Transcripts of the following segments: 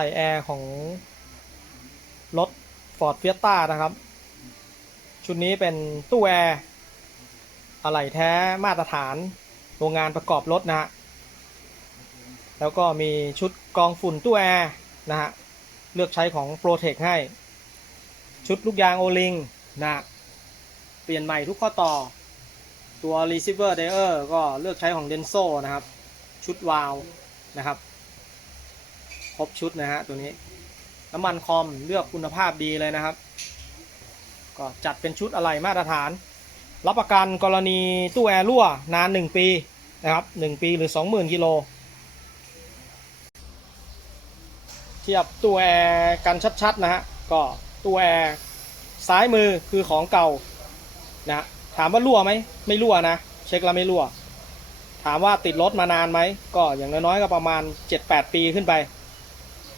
ไหล่แอร์ของรถ Ford Fiesta นะครับ ชุดนี้เป็นตู้แอร์อะไหล่แท้มาตรฐานโรงงานประกอบรถนะฮะ แล้วก็มีชุดกองฝุ่นตู้แอร์นะฮะ เลือกใช้ของ Protec ให้ ชุดลูกยางโอลิงนะเปลี่ยนใหม่ทุกข้อต่อ ตัว receiver d i r ก็เลือกใช้ของ Denso นะครับ ชุดวาล์วนะครับ รบชุดนะฮะตัวนี้น้ำมันคอมเลือกคุณภาพดีเลยนะครับ ก็จัดเป็นชุดอะไหล่มาตรฐาน รับประกันกรณีตู้แอร์รั่วนาน 1 ปีนะครับ 1 ปีหรือ 20,000กิโลเทียบตู้แอร์กันชัดๆนะฮะก็ตู้แอร์ซ้ายมือคือของเก่านะฮะถามว่ารั่วไหมไม่รั่วนะ เช็คแล้วไม่รั่ว ถามว่าติดรถมานานไหมก็อย่างน้อยๆก็ประมาณ 7-8 ปีขึ้นไป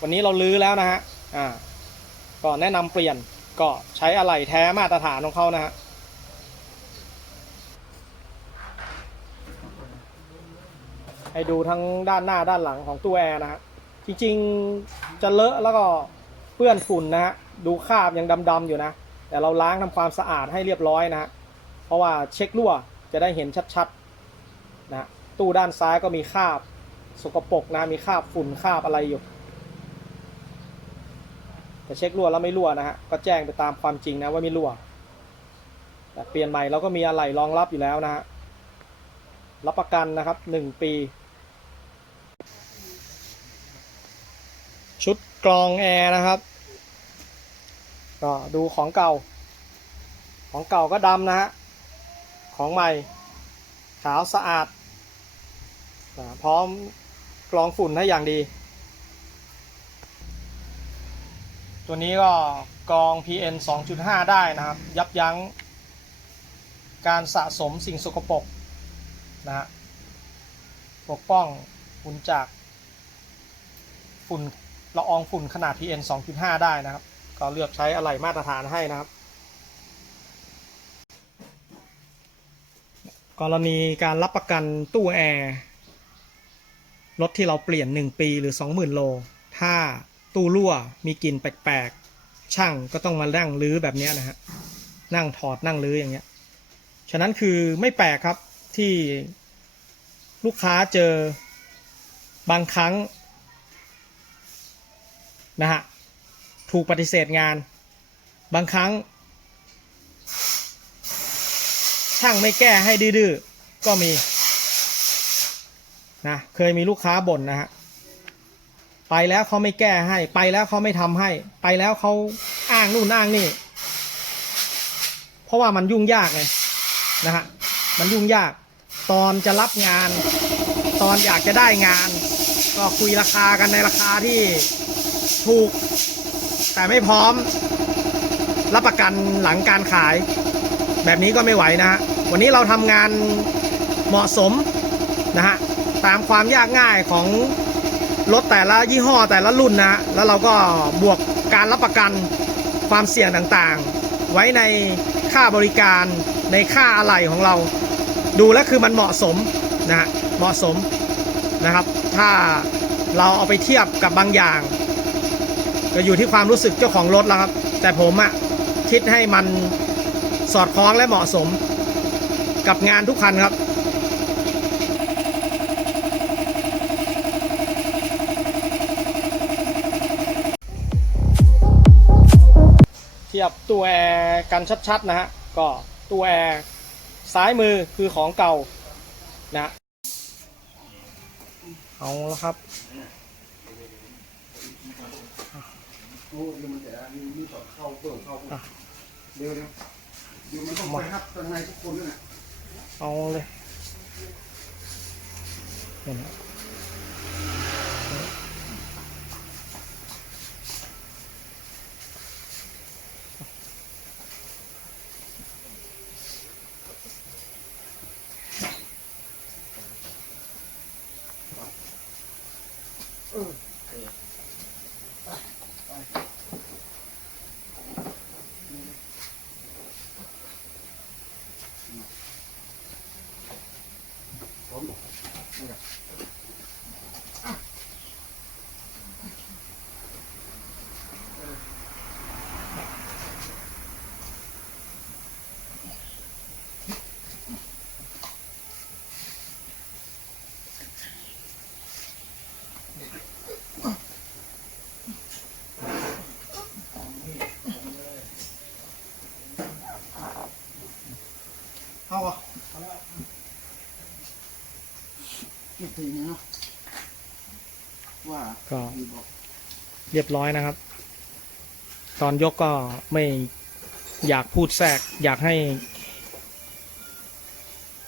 วันนี้เราลื้อแล้วนะฮะอ่าก็แนะนำเปลี่ยนก็ใช้อะไหล่แท้มาตรฐานของเขานะฮะให้ดูทั้งด้านหน้าด้านหลังของตู้แอร์นะฮะจริงๆจะเลอะแล้วก็เปื้อนฝุ่นนะฮะดูคราบยังดำๆอยู่นะ แต่เราล้างทำความสะอาดให้เรียบร้อยนะฮะเพราะว่าเช็ครั่วจะได้เห็นชัดๆนะฮะตู้ด้านซ้ายก็มีคราบสกปรกนะมีคราบฝุ่นคราบอะไรอยู่ แต่เช็ครั่วแล้วไม่รั่วนะฮะก็แจ้งไปตามความจริงนะว่าไม่รั่วแต่เปลี่ยนใหม่เราก็มีอะไหล่รองรับอยู่แล้วนะฮะรับประกันนะครับหนึ่งปี ชุดกรองแอร์นะครับก็ดูของเก่า ของเก่าก็ดำนะฮะของใหม่ขาวสะอาด พร้อมกรองฝุ่นให้อย่างดี ตัวนี้ก็กรอง PN 2.5 ได้นะครับ ยับยั้ง การสะสมสิ่งสกปรกนะฮะปกป้องฝุ่นจากฝุ่นละอองฝุ่นขนาด PM 2.5 ได้นะครับ ก็เลือกใช้อะไหล่มาตรฐานให้นะครับ กรณีการรับประกันตู้แอร์รถที่เราเปลี่ยน 1 ปีหรือ 20,000 โล ถ้า ตู้รั่วมีกลิ่นแปลกๆ ช่างก็ต้องมานั่งรื้อแบบนี้นะฮะนั่งถอดนั่งรื้ออย่างเงี้ยฉะนั้นคือไม่แปลกครับที่ลูกค้าเจอบางครั้งนะฮะถูกปฏิเสธงาน บางครั้ง ช่างไม่แก้ให้ดื้อก็มีนะเคยมีลูกค้าบ่นนะฮะ ไปแล้วเขาไม่แก้ให้ ไปแล้วเขาไม่ทำให้ ไปแล้วเขาอ้างนู่นอ้างนี่ เพราะว่ามันยุ่งยากไงนะฮะมันยุ่งยาก ตอนจะรับงาน ตอนอยากจะได้งาน ก็คุยราคากันในราคาที่ถูก แต่ไม่พร้อม รับประกันหลังการขาย แบบนี้ก็ไม่ไหวนะฮะวันนี้เราทำงานเหมาะสมนะฮะตามความยากง่ายของ รถแต่ละยี่ห้อแต่ละรุ่นนะ แล้วเราก็บวกการรับประกันความเสี่ยงต่างๆ ไว้ในค่าบริการในค่าอะไหล่ของเรา ดูแล้วคือมันเหมาะสมนะฮะเหมาะสมนะครับ ถ้าเราเอาไปเทียบกับบางอย่าง ก็อยู่ที่ความรู้สึกเจ้าของรถแล้วครับ แต่ผมอะคิดให้มันสอดคล้องและเหมาะสม กับงานทุกคันครับ เทียบตัวแอร์กันชัดๆนะฮะก็ตัวแอร์ซ้ายมือคือของเก่านะเอาละครับเอาเลยเห็นไหมผม à. à. เเอาอะอีกทีนึงนะว่า ก็ มีบอก เรียบร้อยนะครับ ตอนยกก็ไม่อยากพูดแทรก อยากให้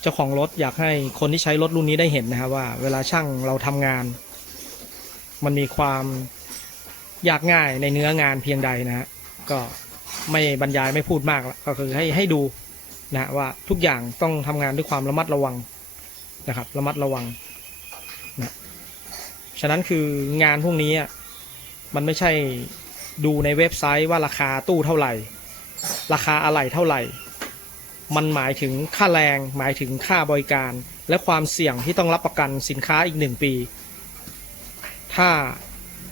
เจ้าของรถอยากให้คนที่ใช้รถรุ่นนี้ได้เห็นนะครับว่า เวลาช่างเราทำงาน มันมีความยากง่ายในเนื้องานเพียงใดนะฮะก็ไม่บรรยายไม่พูดมากละก็คือให้ให้ดูนะฮะว่าทุกอย่างต้องทำงานด้วยความระมัดระวังนะครับ ระมัดระวังนะฉะนั้นคืองานพวกนี้อะ มันไม่ใช่ดูในเว็บไซต์ว่าราคาตู้เท่าไหร่ ราคาอะไหล่เท่าไหร่ มันหมายถึงค่าแรงหมายถึงค่าบริการ และความเสี่ยงที่ต้องรับประกันสินค้าอีกหนึ่งปี ถ้า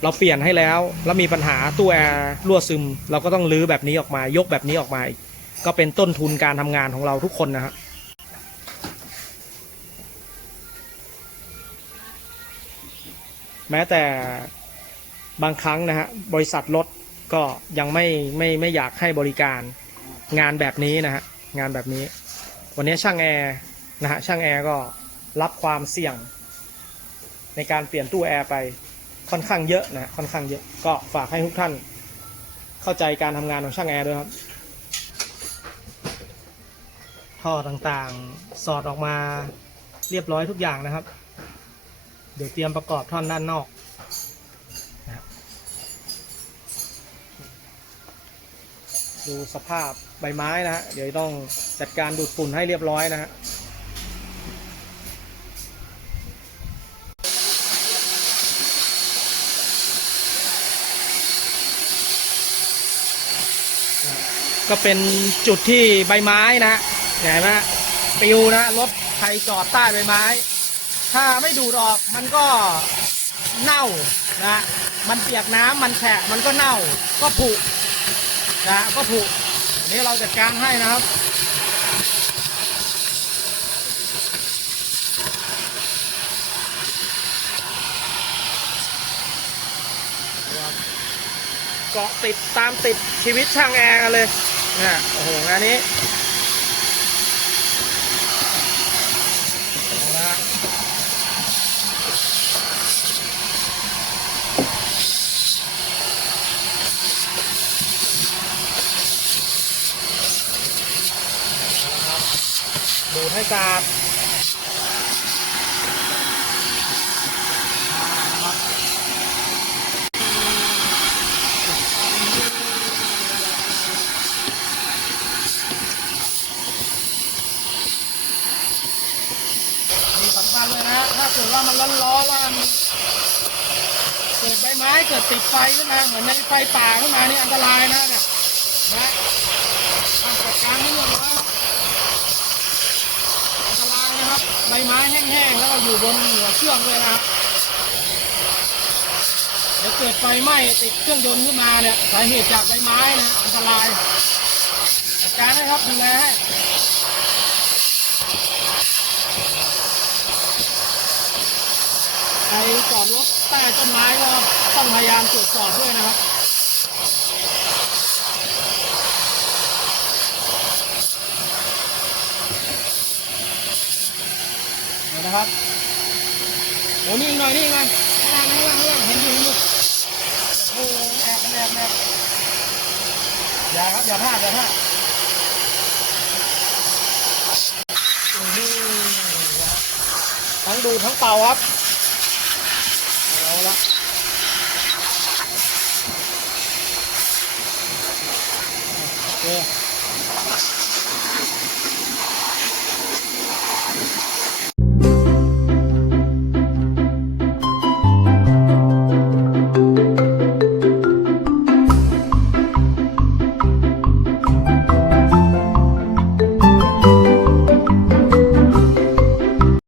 เราเปลี่ยนให้แล้ว แล้วมีปัญหาตู้แอร์รั่วซึม เราก็ต้องรื้อแบบนี้ออกมายกแบบนี้ออกมาอีกก็เป็นต้นทุนการทำงานของเราทุกคนนะฮะแม้แต่ บางครั้งนะฮะบริษัทรถก็ยังไม่ไม่ไม่อยากให้บริการงานแบบนี้นะฮะงานแบบนี้ วันนี้ช่างแอร์นะฮะช่างแอร์ก็รับความเสี่ยง ในการเปลี่ยนตู้แอร์ไปค่อนข้างเยอะนะค่อนข้างเยอะก็ฝากให้ทุกท่าน เข้าใจการทำงานของช่างแอร์ด้วยครับท่อต่างๆ สอดออกมาเรียบร้อยทุกอย่างนะครับ เดี๋ยวเตรียมประกอบท่อนด้านนอก ดูสภาพใบไม้นะฮะ เดี๋ยวต้องจัดการดูดฝุ่นให้เรียบร้อยนะฮะก็เป็นจุดที่ใบไม้นะเห็นไหมปิวนะรถใครจอดใต้ใบไม้ ถ้าไม่ดูดออกมันก็เน่านะมันเปียกน้ำมันแฉะมันก็เน่าก็ผุ นะก็ผุอันนี้เราจัดการให้นะครับเกาะติดตามติดชีวิตช่างแอร์กันเลยนะโอ้โหงานนี้ ดูดให้สะอาดอ่านะครับนี่สำคัญเลยนะถ้าเกิดว่ามันร้อนๆแล้วมันเกิดใบไม้เกิดติดไฟขึ้นมาเหมือนในไฟป่าขึ้นมานี่อันตรายนะเนี่ยนะต้องจัดการให้หมดแล้วอันตรายนะครับ ใบไม้แห้งๆแล้วก็อยู่บนหัวเครื่องเลยนะครับเดี๋ยวเกิดไฟไหม้ติดเครื่องยนต์ขึ้นมาเนี่ยสาเหตุจากใบไม้นะอันตรายจัดการนะครับดูแลให้ใครจอดรถใต้ต้นไม้ก็ต้องพยายามตรวจสอบด้วยนะครับ เดี๋ยว นะครับโอ้นี่อีกหน่อยนี่อีกหน่อยข้างล่างข้างล่างข้างล่างเห็นอยู่เห็นอยู่โอ้โหแอบแอบแอบอย่าครับอย่าพลาดอย่าพลาดโอ้โหนะครับทั้งดูดทั้งเป่าครับเอาละโอเค